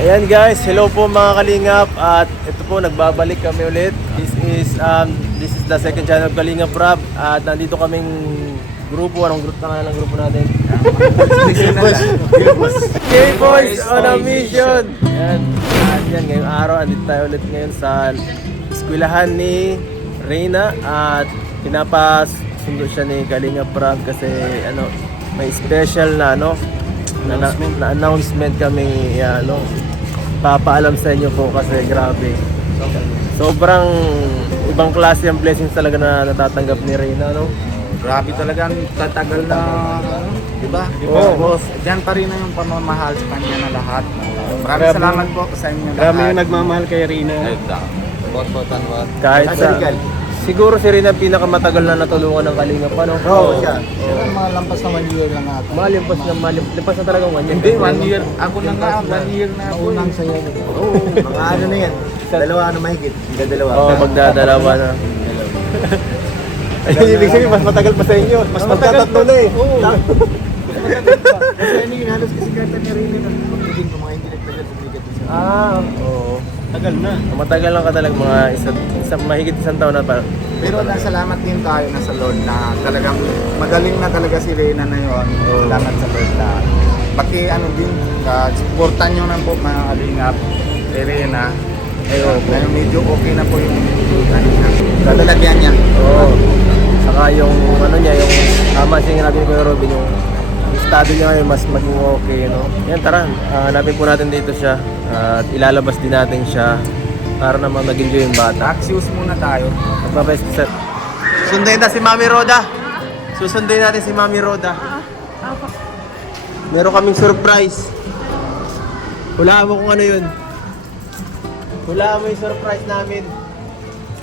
Ayan guys, hello po mga kalingap. At ito po, nagbabalik kami ulit. This is the second channel of Kalingap Rob. At nandito kaming grupo. Anong grupo na ng grupo natin? K-Boys on a mission. Ayan. At yan, ngayong araw, andito tayo ulit ngayon sa eskwelahan ni Reyna. At pinapasundo siya ni Kalingap Rob kasi may special na announcement kami, papaalam sa inyo po kasi grabe. Sobrang ibang klase ang blessings talaga na natatanggap ni Reyna, no? Grabe talaga ang tatagal na, di ba? Oo. Boss, dyan pa rin na yung pamamahal sa kanya na lahat. Maraming salamat po sa inyo lahat. Grabe yung nagmamahal kay Reyna. Kahit sa siguro si Reyna pinakamatagal na natulungan ng Kalingap, ano? Oo, siya. Pero mga lampas na 1 year lang ata. Limpas na talagang 1 year. Hindi, 1 year. Ako na nga, 1 year na ako. Unang saya. Oo, mga ano na yan. Dalawa na mahigit. Dalawa. Oo, magdadalawa na. Ay, ibig sabihin, mas matagal pa sa inyo. Mas magtatatlo na eh. Oo. Kasi ano yun, halos kasi kata ni Reyna na pagdating ko mga hindi nagtagal sa bigat. Oo. Tagal na. Matagal lang ka talaga, mga mahigit isang taon na pa. Pero nasalamat din tayo na sa Lord na talagang magaling na talaga si Reyna na yun. Salamat sa Lord na pati din, supportan nyo na po mga kalingap kay Reyna. Pero medyo okay na po yung dadalagyan niya. Oo. Saka yung niya, yung tama siya natin Kuya Robin, yung estado niya ngayon mas maging okay, no? Yan, tara, hanapin po natin dito siya at ilalabas din natin siya para naman mag-enjoy yung bata. Axios muna tayo. Magpapaiskisat. Sunduin na si Mami Roda. Susunduin natin si Mami Roda. Meron kaming surprise. Hulaan mo kung ano yun. Hulaan mo yung surprise namin.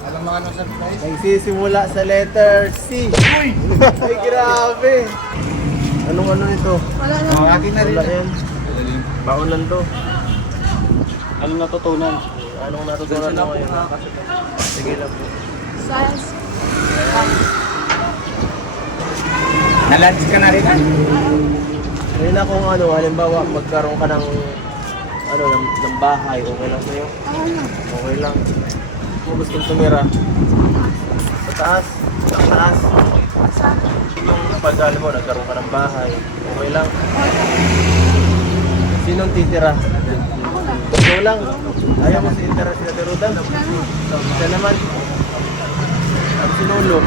Alam mo ano surprise? Nagsisimula sa letter C. Uy! Ay, grabe! Anong ito? Wala akin na rin. Wala yan. Baon lang to. Anong natutunan? Anong natutunan mo ngayon? Sige lang po. Science. Na-lunch ka na rin ah? Ngayon na kung halimbawa magkaroon ka ng ng bahay, okay lang sa'yo? Okay lang. Kung gustong tumira sa taas, yung pag mo, nagkaroon ka ng bahay, okay lang. Sinong titira? Ikaw lang. Ayaw mo si Intera si Ate Rodan? Siya naman. Ang sinulo.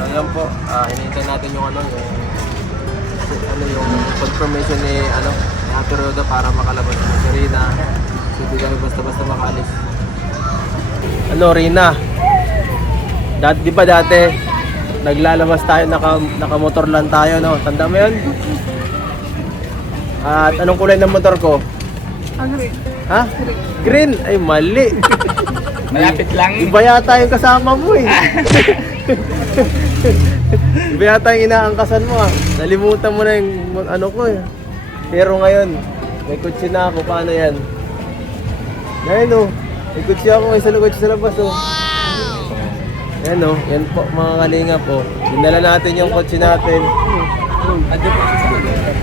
Hanggang po, hinihintay natin yung yung confirmation ni Ate Roda para makalabas si Reyna. So hindi kami basta-basta makaalis. Reyna? Di ba dati naglalabas tayo, nakamotor lang tayo, no? Tanda mo yun? At anong kulay ng motor ko? Green. Ha? Green? Ay, mali. Malapit lang. Iba yata yung kasama mo eh. Iba yata yung inaangkasan mo ah. Nalimutan mo na yung ko eh. Pero ngayon, may kutsi na ako. Paano yan? Ngayon oh. May kutsi ako ngayon sa kutsi sa labas oh. Yan oh. Yan po mga kalinga po. Dinala natin yung kutsi natin.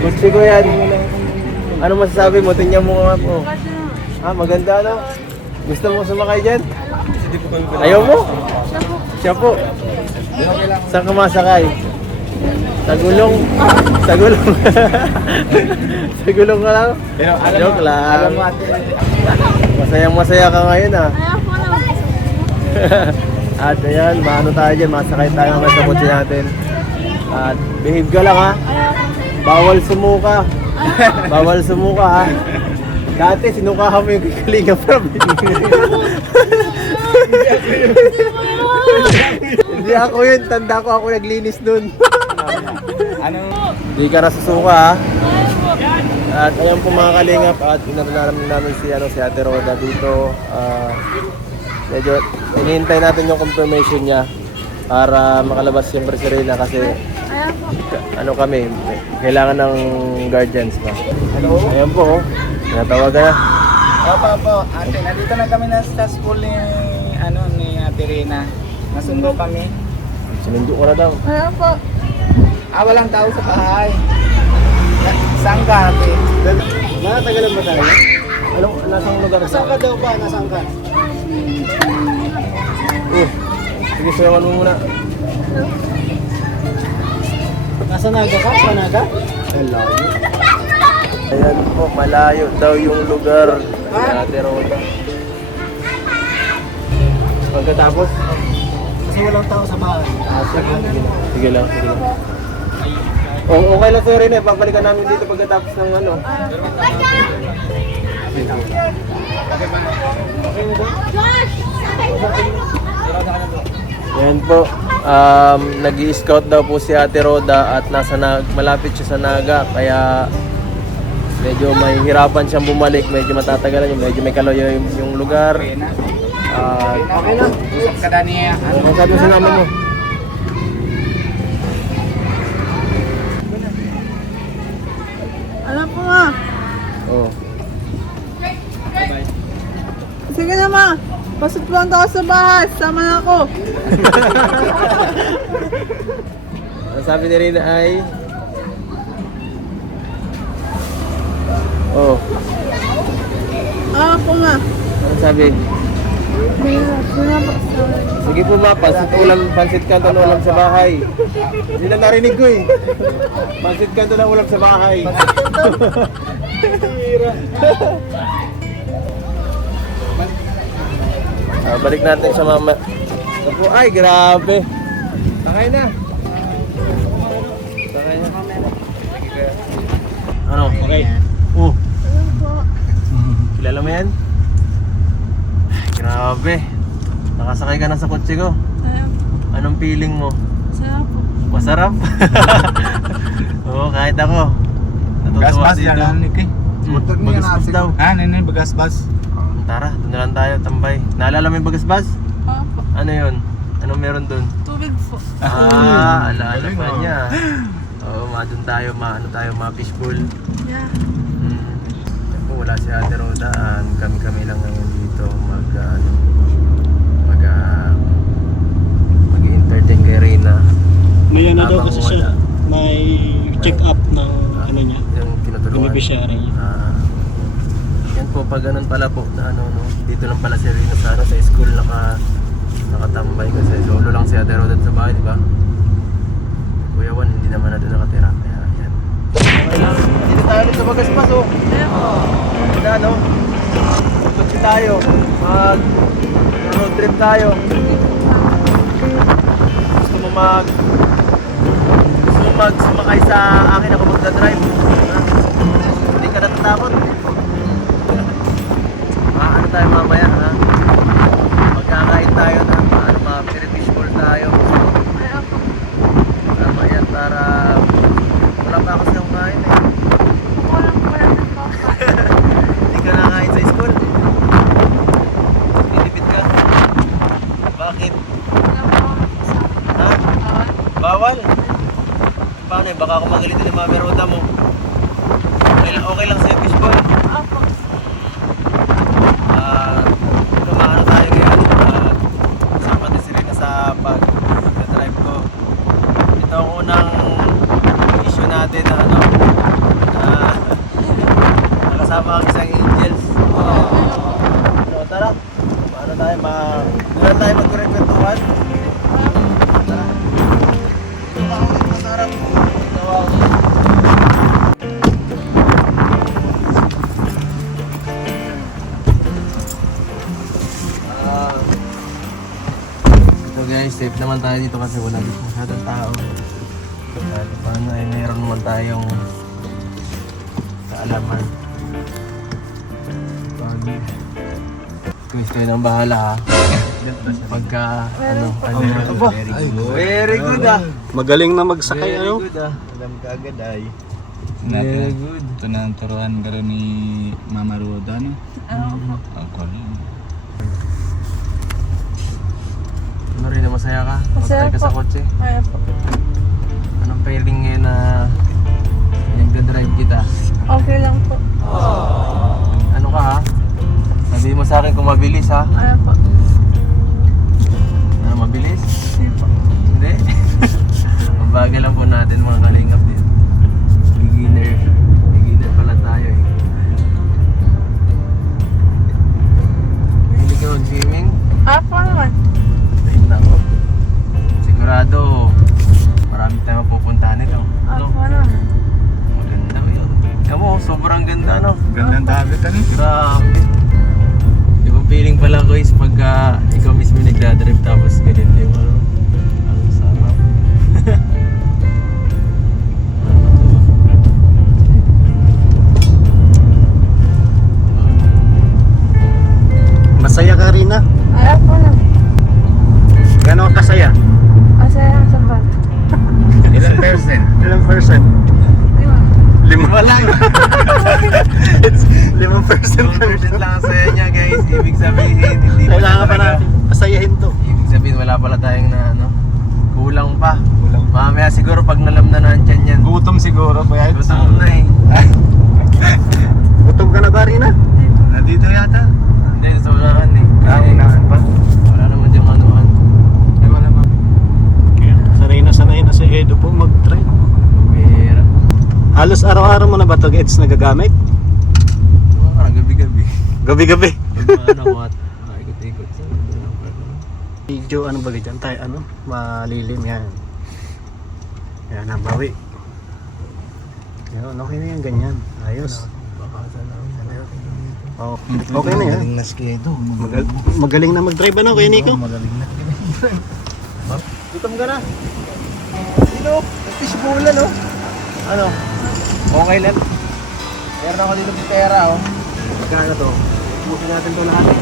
Kutsi ko yan. Ano masasabi mo? Tingnan mo nga po. Maganda no? Gusto mo sumakay dyan? Ayaw mo? Siya po. Saan ka masakay? Sa gulong. Sa gulong. Sa gulong ka lang? Pero Joke lang. alam mo ate, Masayang-masaya ka ngayon ah. Ayaw po naman. At ayan, tayo dyan, masakay tayo hanggang sa kotse natin. At behave ka lang ha. Bawal sumuka. Bawal sumuka ha. Dati sinukahan mo yung Kalingap Rob. Hindi ako yun, tanda ko ako naglinis dun. Hindi ka nasusuka ha. At ayan po mga Kalingap, at inaralaman namin si Ate Roda dito. Medyo hinihintay natin yung confirmation niya para makalabas siyempre si Reyna kasi kami, kailangan ng guardians pa. hello? Ayan po oh. Natawagan na. Opo, ate, nandito na kami sa school ni Ate Reyna. Nasundo kami. Sinundo ko na daw. Ayaw po. Walang tao sa bahay. Saan ka ate? Natagalan ba tayo? Anong, nasang lugar Nasaan ka daw ba? Nasaan ka? Sige, sayawan mo muna. Nasa Naga ka? Sa Naga? Ayan po, malayo daw yung lugar. Ate Roda. Pagkatapos? Kasi walang tao sa bahay. Sige lang, sige lang. Oh, okay lang sir Rene, babalikan namin dito pagkatapos ng ano. Yan po. Nag-i-scout daw po si Ate Roda at malapit siya sa Naga kaya medyo mahihirapan siyang bumalik, medyo matatagalan yung medyo may kalayo yung lugar. Okay na. Usap ka na niya. Ano sabi mo sa namin mo? Alam ko ma. Oh. Sige na ma. Pasok lang ako sa bahay. Sama na ako. Ang sabi ni Rina ay oh, Alam ko ma. ano sabi? Sige po ma, pansit kanto ng ulam sa bahay. Hindi na narinig ko eh. Pansit kanto ng ulam sa bahay. Balik natin sa mama. Ito po, ay grabe. Takay na. Takay na. Ano? Okay. Kilala mo yan? Grabe. Nakasakay ka na sa kotse ko. Ayaw. Anong feeling mo? Saya po. Masarap? Oo, kahit ako. Natutuwa Gas-bas dito. yan, Nick eh. Bagasbas daw. Nene, bagas-bas. Tara, doon na lang tayo, tambay. Naalala mo yung bagasbas? Opo. Ano yun? Anong meron doon? Tubig po. Alaala pa niya. Oo, doon tayo, ma-fishbowl. Yeah. Yan po, wala si Ate Roda. Kami-kami lang ngayon dito mag-entertain kay Reyna. May ano daw Habang kasi siya. wala. May check up ng ano niya. Yung tinutulungan. Beneficiary niya. Yan po, pag ganun pala po na dito lang pala si Rina sa school nakatambay kasi solo lang si Ate Roda sa bahay, di ba? Kuya Juan, hindi naman na doon nakatira. Kaya yan. Okay lang. Dito tayo ulit sa Bagaspas, oh. Wala, no? Tutsi tayo. Road trip tayo. Gusto mo sumakay sa akin ako magdadrive? Hindi ka natatakot? Ano tayo mamaya, ha? Magkakain tayo na ma-fishbowl tayo. Ayaw po. Tama yan para wala pa kasi akong kain eh. Walang din po. Hindi ka nakain sa school. Nilipid ka. Bakit? Ha? Bawal? Paano eh? Baka ako magalitin ng Mami Roda mo. Okay lang sa'yo fishbowl. Opo. Kumaano tayo ngayon, kasama din si Rina sa pag-drive ko. Ito ang unang issue natin na nakasama ang isang angels. Tara, paano tayo doon tayo magkwentuhan? Tara. Ito ako rin masarap. So guys, safe naman tayo dito kasi wala dito masyadong tao. Kahit paano ay meron naman tayong kaalaman. Quiz kayo ng bahala ha. Pagka very good ah. Magaling na magsakay Very good ah. Alam ka agad ay. Very good. Ito na ang turuan ka rin ni Mama Roda, no? Ayaw po. Ako rin. Ano rin, masaya ka? Masaya Masaya ka sa po. kotse? Ayaw po. Anong feeling ngayon na nagda-drive kita? Okay lang po. Ano ka ha? Sabihin mo sa akin kung mabilis ha? Ayaw po. Ano, mabilis? Hindi po. Hindi? Mabagal lang po natin mga kalingap din. Beginner pala tayo eh. sobrang ganda, no? Gandang dagat ano? Grabe. Ibang feeling pala ko is pagka ikaw mismo nagdadrive tapos ganito yung ano. Ang sarap. Masaya ka rin na. Ayaw po na. Gano'n kasaya? Masaya sa bat. Ilang percent? Ilang percent? Lima. 5 lang. It's 5% lang. 1% lang ang saya niya, guys. Ibig sabihin, hindi pa Kailangan pa talaga. natin pasayahin to. Ibig sabihin, wala pala tayong na ano. Kulang pa. Mamaya siguro pag nalamnan na ang tiyan yan. Gutom siguro pa yan. Gutom na eh. Gutom ka na ba rin na? Nandito yata. Hindi, sa unahan eh. Unahan pa. Wala naman diyang anuhan. Ay, wala pa. Sanay na si Edo po mag-try. Pera. Halos araw-araw mo na ba ito gets nagagamit? Parang gabi-gabi. Gabi-gabi. Ano ko at ikot-ikot sa Medyo ano ba dyan tayo ano? Malilim yan. Yan ang bawi. Yan, okay na yan ganyan. Ayos. Oh, okay na yan. Magaling na si Edo. Magaling na mag-drive ano kay Nico? Magaling na. Gutom ka na. Sino? Fishbowl no? Ano? Okay lang. Meron ako dito pera oh. Magkano to? Pusin natin to lahat.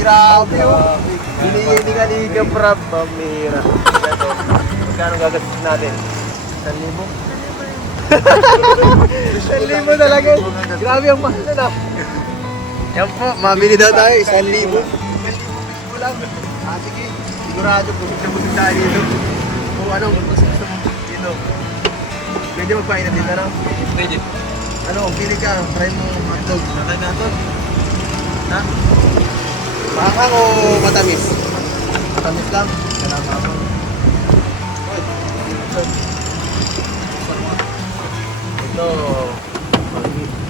Grabe oh. Hindi ka liga prab. Pamira. Ito. Magkano gagastos natin? 1,000? 1,000 talaga. Grabe ang mahal na. Yan po, mabili daw tayo. 1,000. 1,000 lang. Ah, sige. Sigurado, busog na busog tayo dito. Kung anong gusto mo dito. Pwede magpainan dito na? Pwede. Ano, pili ka. Try mo hotdog. Nakay natin. Ha? Makakang o matamis? Matamis lang. Kailangan ako. Ito,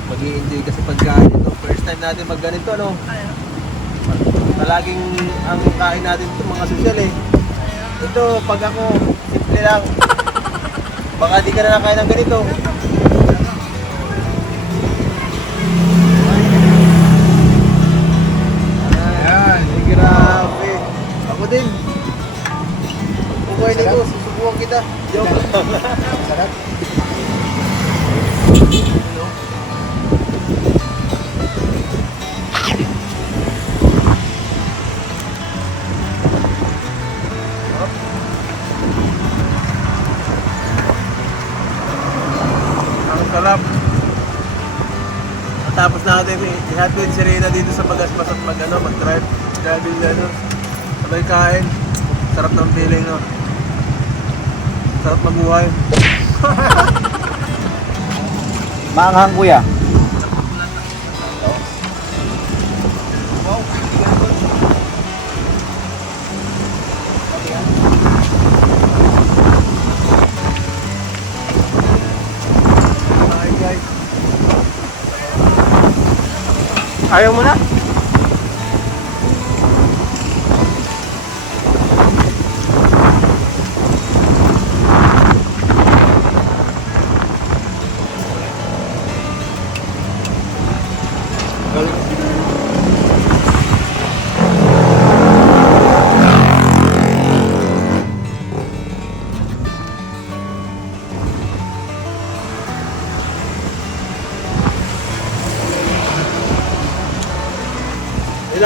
mag-i-enjoy kasi pagkain ito. First time natin mag-ganito, no? Palaging ang kain natin ito, mga sosyal eh. Ito, pag ako, simple lang. Baka di ka na nakain ng ganito. Ayan, grabe. Ako din. Kung pwede ko, susubukan kita. Joke. Sarap. Ang sarap. Matapos natin i-hatwin si Rina dito sa Pagasmas at mag-drive. Driving na sabay kain. Sarap ng feeling no. Sarap mabuhay. Maanghang kuya. Hi guys. Ayaw mo na?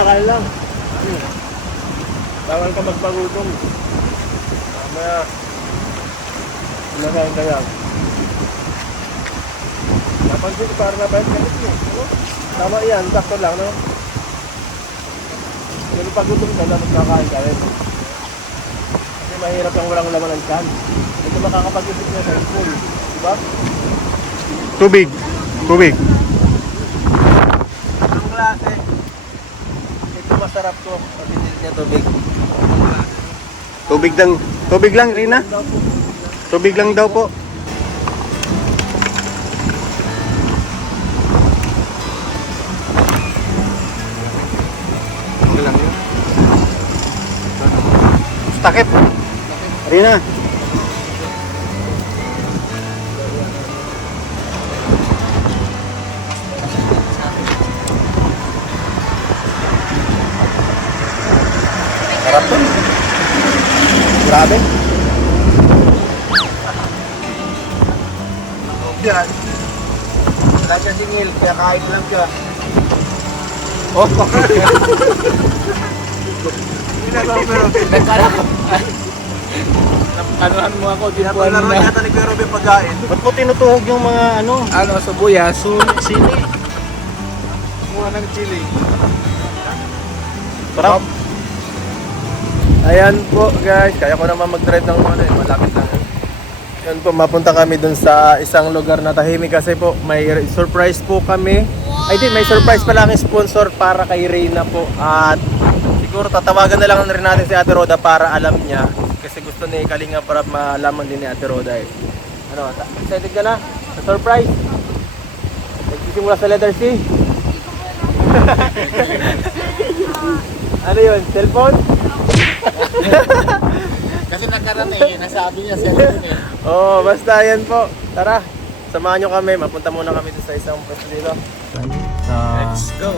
Kain lang. Bawal ka magpagutom. Mamaya. Ilakain ka lang. Napansin ko para nabayad ka nito. No? Tama yan, sakto lang, no? Pero pag gutom ka, dapat kakain ka rin. Kasi mahirap yung walang laman ng tiyan. Ito makakapag-isip niya sa school. Diba? Tubig. Tubig. Ang klase. Ito masarap to. Pagkitil niya tubig. Tubig lang Rina. Tubig lang daw po. Takip. Rina. Wala siya singil, kaya kain lang siya. Oh, Anuhan mo ako, di po Laro yata ni Kuya Robin pagkain. Ba't po tinutuhog yung mga sibuyas, sili? Mura ng chili. Sarap. Ayan po guys, kaya ko naman mag-drive ng malapit lang. Yan po, mapunta kami dun sa isang lugar na tahimik kasi po may surprise po kami. Ay di, may surprise pa lang sponsor para kay Reyna po. At siguro tatawagan na lang rin natin si Ate Roda para alam niya. Kasi gusto ni Kalinga para malaman din ni Ate Roda eh. Ano, excited ka na? Sa surprise? Nagsisimula sa letter C? Ano yun? Cellphone? Kasi nakarating, nasabi niya sa eh. Oo, basta yan po. Tara, samahan nyo kami. Mapunta muna kami sa isang pwesto dito. Let's go.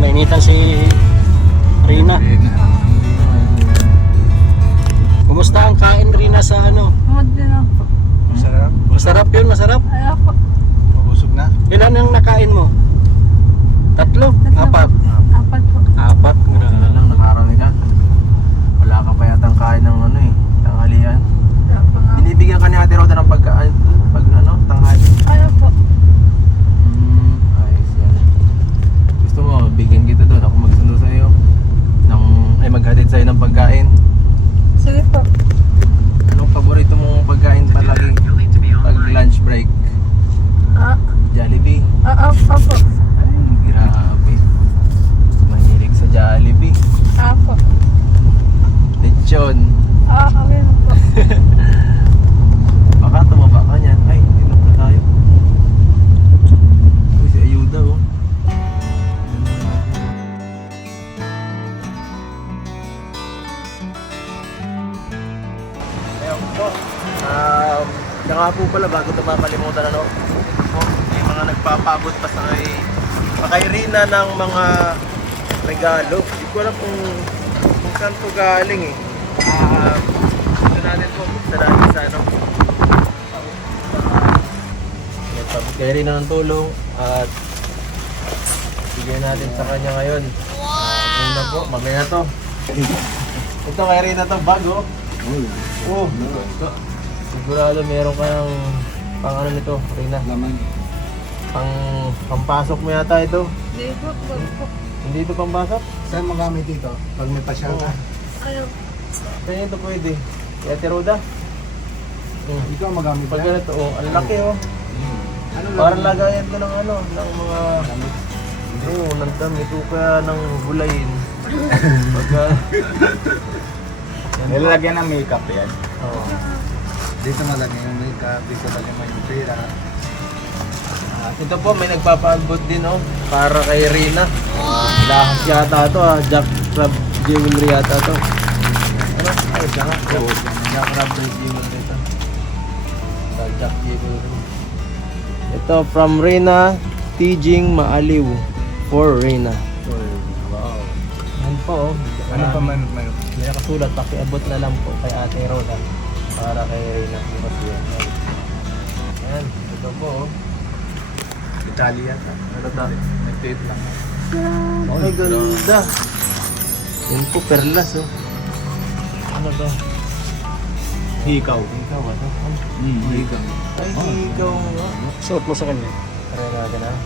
Mainitan si Rina. Kumusta ang kain, Rina, sa ano? Din ako. Masarap. Masarap yun, masarap. Ayoko. Mabusog na. Ilan ang nakain mo? 3? Tatlo 4? po. 4 po. 4? Wala lang, nakaraw ka. Wala ka pa yatang kain ng tanghalian. Wala pa nga. Binibigyan ka ni Ate Roda ng pagkain pag tanghali. Ayoko. Ayos yan. Gusto mo, bigyan kita doon. Ako magsundo sa iyo. Maghatid sa'yo ng pagkain. Sige po. Anong paborito mong pagkain palagi? Pag lunch break? Jollibee. Opo. Ay, grabe. Mahilig sa Jollibee. Opo. Lechon. Okay na po. Baka tumaba ka niyan. Ay, inom na tayo. Uy, si Ayuda oh. Ayun po. Na nga po pala, bago ito makalimutan ano, po, may mga nagpapabot pa sa kay Rina ng mga regalo. Hindi ko alam kung saan po galing eh. Ito natin po, buksan natin sa ano. Nagpabot kay Rina ng tulong at bigyan natin sa kanya ngayon. Wow! Na po, mamaya to. Ito kay Rina to, bago. Oh, sigurado meron ka ng pang ano nito, Rina. Laman. Pampasok mo yata ito. Hindi po. Po. Hindi ito pampasok? Saan magamit dito? Pag may pasyal ka. Ayoko. Kaya ito pwede. Kaya Ate Roda. Ikaw magamit Pag ganito, oh, ang laki oh. Ano Parang lagayan ko ng ano, ng mga ng damit o kaya ng gulayin. Pagka Nilalagyan ng makeup yan. oh. Dito malagay yung makeup, dito lagay mo yung pera. Ito po may nagpapaabot din oh para kay Rina. Lahas yata to ah, Jack Crab Jewelry yata to. Ano? Ay, Jack Crab Jewelry ito. Jack Jewelry. Ito from Rina Tijing Maaliw for Rina. Wow. Yan po oh. Ano pa man? May nakasulat, pakiabot na lang po kay Ate Roda para kay Rina. Yan, ito po oh. Italian. Ano to? Nag-tape lang. Ay, ganda. Yan po, perlas oh. Ano to? Hikaw. Ikaw ba to? Hikaw. Ay, ikaw nga. Suot mo sa kanya. Try natin ah.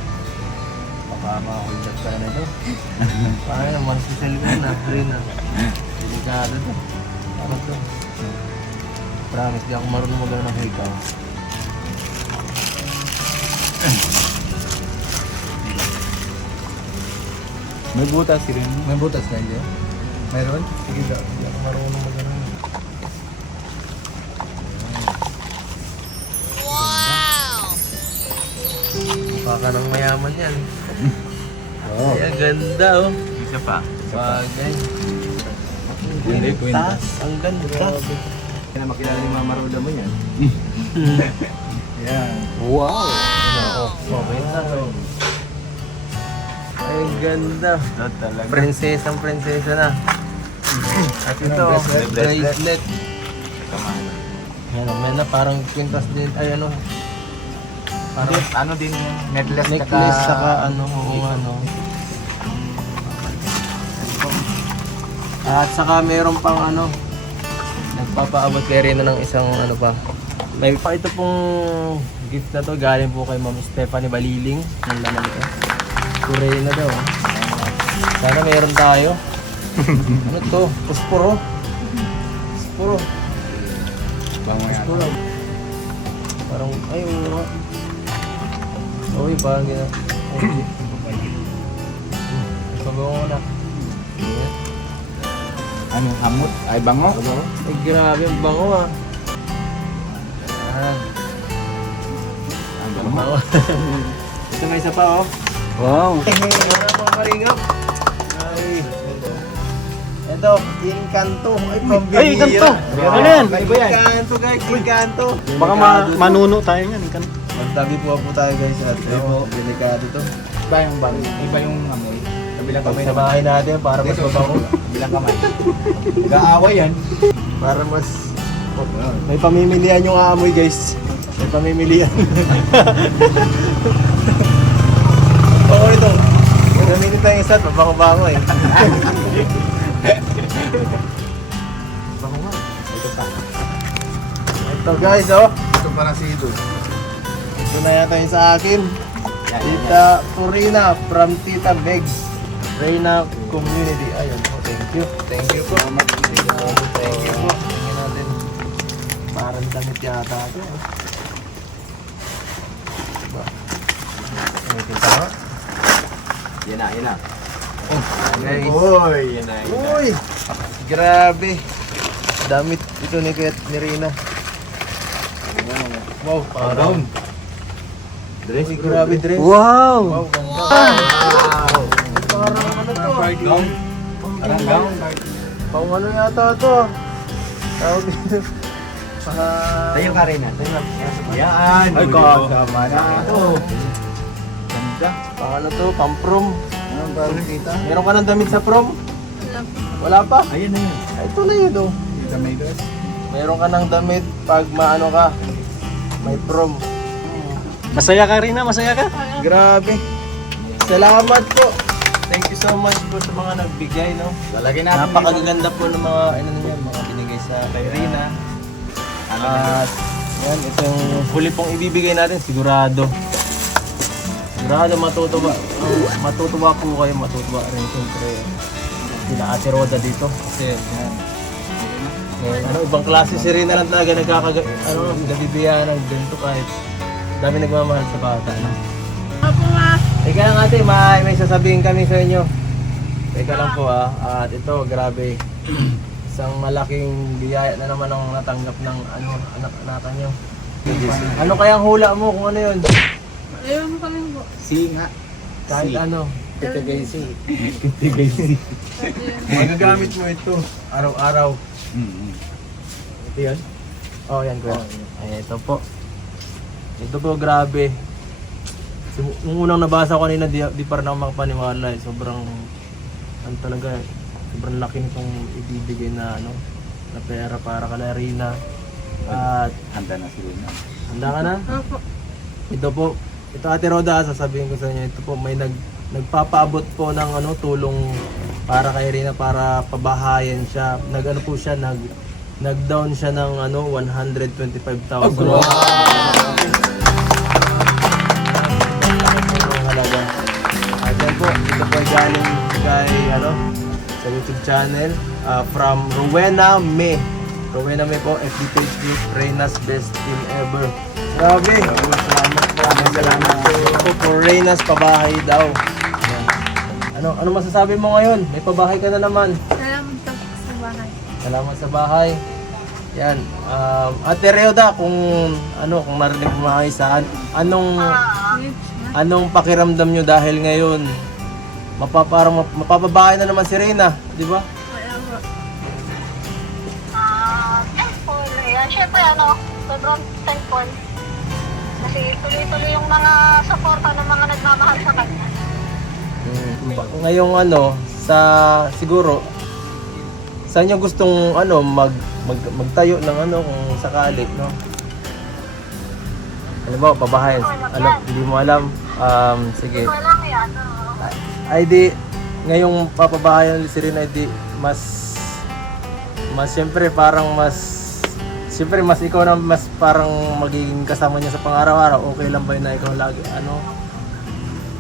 Baka makakulap ka na ito. Paano naman si Selvin na, Rina. Delikado to. Ano to? Promise, di ako marunong magano ng hikaw. May butas rin. May butas na dyan? Meron? Sige daw, di ako marunong magano. Mukha ka ng mayaman yan. Oo. Ay, ang ganda oh. Isa pa. Bagay. Hindi, kwenta. Ang ganda. Kaya na makilala ni Mama Roda mo yan. Yan. Wow! Wait lang oh. Ay, ganda. Talaga. Prinsesang prinsesa na. At ito, Bracelet. bracelet. Yan, may na parang kwintas din, ay ano, Parang ano din yun, necklace necklace saka ano, oo ano. At saka meron pang ano, nagpapaabot kay Rina ng isang ano pa. May pa ito pong gift na to, galing po kay Ma'am Stephanie Baliling. Ang laman ito. Si Rina daw. Sana meron tayo. Ano to? Pusporo. Pusporo. Bango yan. Pusporo. Parang, ay, oo. Uy, parang gina. Pabango na. Ayan. Ano, hamot? Ay, bango? Ay, grabe ang bango ah. Ah, Ang ang bango. bango. Ito may isa pa oh. Wow. Ano mga maringap? Ay. Ito, Encanto. Ay, pambihira. Ay, Encanto. Ano yan? Iba yan. Encanto guys, Encanto. Baka manuno tayo yan. Magtabi po tayo guys at ito, delikado to. Iba yung bango. Iba yung amoy. Kabilang Pag kamay sa bahay natin para mas mabango. Kabilang kamay. Nag-aaway yan. Para mas may pamimilian yung aamoy guys. May pamimilian. Oo ito. Gamitin tayo isa, mabango-bango eh. Bango nga. Ito pa. Ito guys oh. Ito parang sido. Ito na yata yung sa akin. Tita Purina from Tita Begs. Reyna Community. Ayun po, thank you. Thank you po. Thank you po. Tingnan natin. Parang damit yata ito. Diba? May kita nga. Yan na, yan na. Guys. Uy, yan na, yan na. Uy! Grabe. Damit ito ni Kuya ni Rina. Wow, parang. Dress, grabe dress. Wow! Wow, ganda. Wow! Parang ano to? Gown. Parang gown. Pang ano yata to? Tawag dito. Tayo ka rin na. Yan. Ay, kasama na. Ito. Ganda. Pang ano to? Pang prom. Ano ba rin kita? Meron ka ng damit sa prom? Wala pa? Ayun na yun. Ay, ito na yun oh. Kita may dress. Meron ka ng damit pag maano ka. May prom. Masaya ka rin na, masaya ka? Grabe. Salamat po. Thank you so much po sa mga nagbigay, no? Lalagyan natin. Napakaganda po ng mga ano niyan, mga binigay sa kay Rina. At yan, itong huli pong ibibigay natin, sigurado. Sigurado matutuwa. Matutuwa po kayo, matutuwa rin siyempre. Sila Ate Roda dito. Kasi yan. Ano, ibang klase si Rina lang talaga nagbibiyahan ng ganito kahit dami nagmamahal sa bata. No? Opo nga. Teka lang ate, may sasabihin kami sa inyo. Teka lang po at ito, grabe. Isang malaking biyaya na naman ang natanggap ng anak natin nyo. Ano kayang hula mo kung ano yun? Ewan mo kami po. Singa. Kahit ano. Kitigaysi. Magagamit mo ito araw-araw. Ito yan? Oh, yan ko. Ay, ito po. Ito po, grabe. Nung unang nabasa ko kanina, di pa rin ako makapaniwala eh. Sobrang, ano talaga eh. Sobrang laki nitong ibibigay na ano, na pera para kay Rina. At Handa na si Rina. handa ka na? Opo. Ito po, ito Ate Roda, sasabihin ko sa inyo, ito po may nagpapaabot po ng ano, tulong para kay Rina para pabahayan siya. Nag-ano po siya, nag-down siya ng ano, 125,000. Wow! Halaga. At yan po, ito po galing kay ano, sa YouTube channel from Rowena May. Rowena May po, FB page group, Reyna's Best Team Ever. Grabe! Salamat po for Reyna's pabahay daw. Ayan. Ano masasabi mo ngayon? May pabahay ka na naman. Salamat po sa bahay. Salamat sa bahay. Yan. Ate Reuda, kung marinig mo maayos anong pakiramdam nyo dahil ngayon mapapabahay na naman si Reyna, di ba? Wala po. Thankful. Ayan, syempre sobrang thankful. Kasi tuloy-tuloy yung mga suporta ng mga nagmamahal sa kanya. Ngayong siguro saan nyo gustong magtayo ng ano kung sakali, no? Alam mo, pabahayan. Hindi mo alam. Sige. Ito lang yan. Ay di, ngayong papabahayan si Rina, ay di, mas siyempre parang siyempre mas ikaw na mas parang magiging kasama niya sa pang-araw-araw. Okay lang ba yun na ikaw lagi, ano?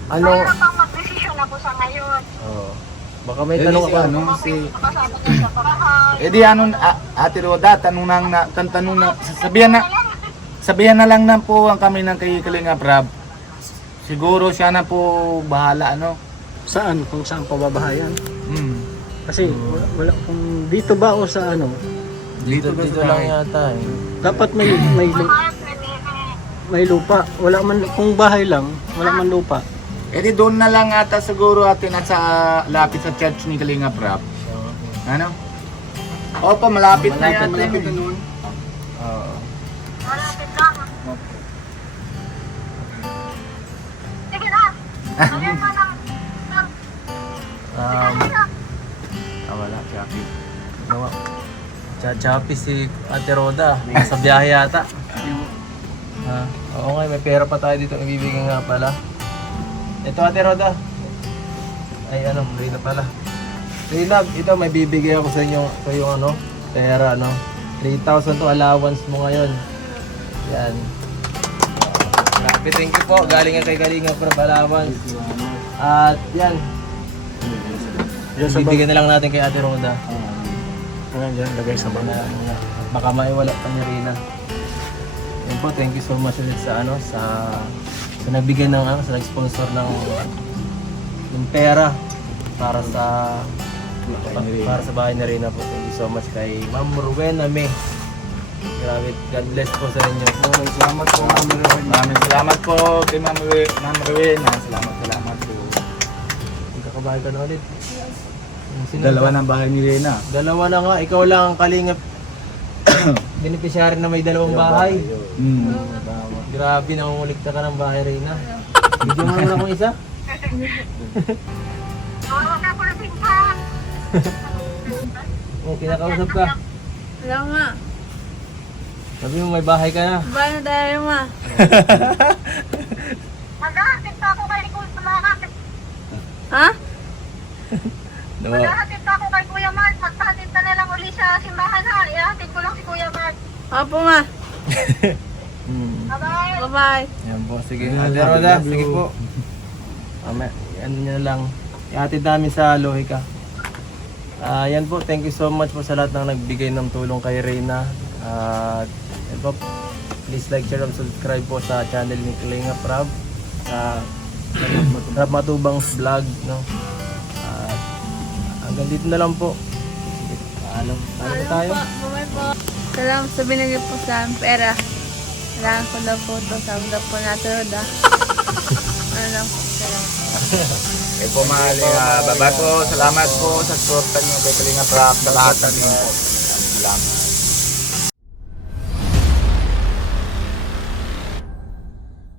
Mayroon pang mag-desisyon ako sa ngayon. Oh. Baka may tanong ka. Ano, si... Kasama niya sa bahay. Eh di ano, Ate Roda, tanong na, sabihan na lang na po ang kami ng kay Kalinga Prab. Siguro siya na po bahala, ano? Saan? Kung saan pababahayan? Hmm. Kasi wala kung dito ba o sa ano, Dito lang yata eh. dapat may lupa. Wala man kung bahay lang, wala man lupa. Eh di doon na lang ata siguro atin at sa lapit sa church ni Kalinga Prab. Ano? Opo, malapit na yan. Malapit na nun. Oo. Malapit lang. Sige na. Sabihan mo ng... Wala, Chappy. Ano? Chappy si Ate Roda. Nasa biyahe yata. Oo nga, may pera pa tayo dito. Ibibigay nga pala. Ito Ate Roda. Ay ano, Rina pala. Rina, ito may bibigay ako sa inyo. Yung ano, pera ano. 3,000 to allowance mo ngayon. Yan. Grabe, thank you po. Galing nga kay Kalinga for allowance. At yan. Bibigyan na lang natin kay Ate Roda. Ayan dyan, lagay sa bangka. Baka maiwala pa niya Rina. Yan po, thank you so much ulit sa ano, sa nagbigay ng ano, sa nag-sponsor ng pera para sa bahay ni Rina po. Thank you so much kay Ma'am Rowena May. Grabe, God bless po sa inyo. Salamat po, Ma'am Rowena. Maraming salamat po kay Ma'am Rowena. Salamat po. Magkakabahay ka na ulit. Sino Dalawa ba? ng bahay ni Rena. Dalawa na nga, ikaw lang ang kalingap beneficiary na may dalawang bahay. Hmm. Grabe, nangungulikta ka ng bahay, Reyna. Bigyan mo na akong isa. Huwag ka po na pinta. Oh, kinakausap ka. Wala nga. Sabi mo may bahay ka na. Bahay na tayo ma. Maghahatid pa ako kay Ha? Maghahatid pa ako kay Kuya Mark. Maghahatid na lang uli sa simbahan ha. Ihahatid ko lang si Kuya Mark. Opo ma. Bye-bye. Bye-bye. Yan po, sige. Ate Roda, sige po. Ano nyo lang. Ihatid namin sa Lohika. Yan po, thank you so much po sa lahat ng nagbigay ng tulong kay Reyna. Yan po, please like, share, and subscribe po sa channel ni Kalinga Prab. Prab Matubang's vlog, no? Hanggang dito na lang po. Sige, paalam. Paalam na tayo. Bye-bye po. Salamat sa binigay po sa amin pera. Kailangan ko daw po ito. Sabi daw po natin Roda. Ano lang po. Salamat. Eh po mahal, baba po, salamat po sa support nyo kay Kalinga Prab sa lahat ng info. Salamat.